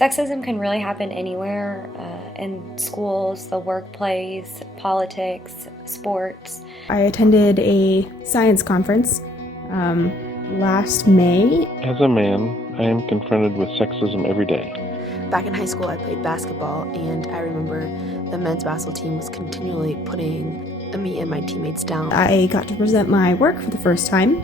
Sexism can really happen anywhere, in schools, the workplace, politics, sports. I attended a science conference last May. As a man, I am confronted with sexism every day. Back in high school, I played basketball, and I remember the men's basketball team was continually putting me and my teammates down. I got to present my work for the first time,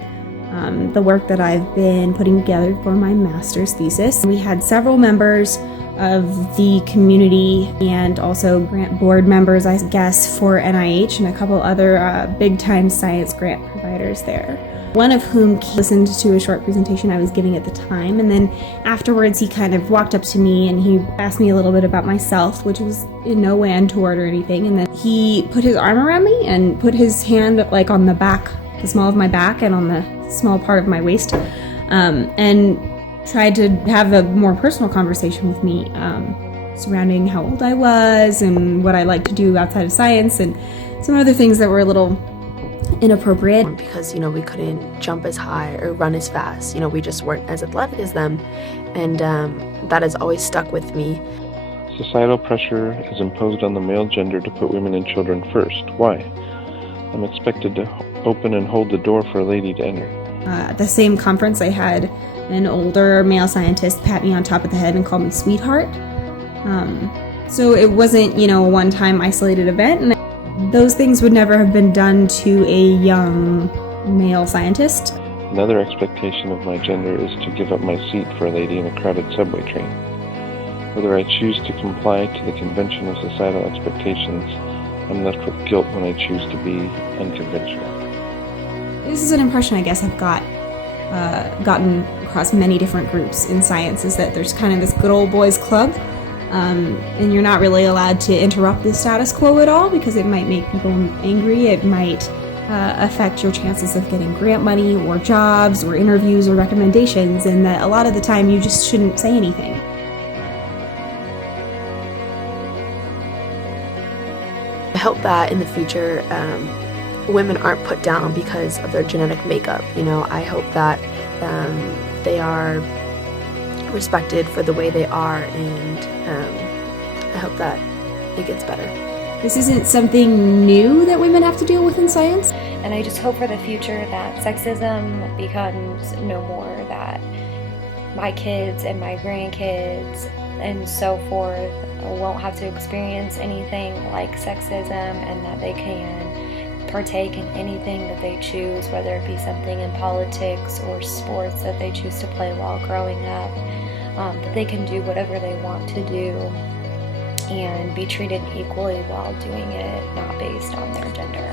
the work that I've been putting together for my master's thesis. We had several members of the community and also grant board members, I guess, for NIH and a couple other big-time science grant providers there. One of whom listened to a short presentation I was giving at the time, and then afterwards he kind of walked up to me and he asked me a little bit about myself, which was in no way untoward or anything, and then he put his arm around me and put his hand like on the back, the small of my back and on the small part of my waist, and tried to have a more personal conversation with me surrounding how old I was and what I like to do outside of science and some other things that were a little inappropriate. Because, we couldn't jump as high or run as fast. We just weren't as athletic as them. And that has always stuck with me. Societal pressure is imposed on the male gender to put women and children first. Why? I'm expected to open and hold the door for a lady to enter. At the same conference, I had an older male scientist pat me on top of the head and call me sweetheart. So it wasn't, a one-time isolated event. And those things would never have been done to a young male scientist. Another expectation of my gender is to give up my seat for a lady in a crowded subway train. Whether I choose to comply to the convention of societal expectations, I'm left with guilt when I choose to be unconventional. This is an impression I guess I've gotten across many different groups in science, is that there's kind of this good old boys club, and you're not really allowed to interrupt the status quo at all because it might make people angry. It might affect your chances of getting grant money or jobs or interviews or recommendations, and that a lot of the time you just shouldn't say anything. I hope that in the future women aren't put down because of their genetic makeup. I hope that they are respected for the way they are, and I hope that it gets better. This isn't something new that women have to deal with in science. And I just hope for the future that sexism becomes no more, that my kids and my grandkids and so forth won't have to experience anything like sexism, and that they can partake in anything that they choose, whether it be something in politics or sports that they choose to play while growing up, that they can do whatever they want to do and be treated equally while doing it, not based on their gender.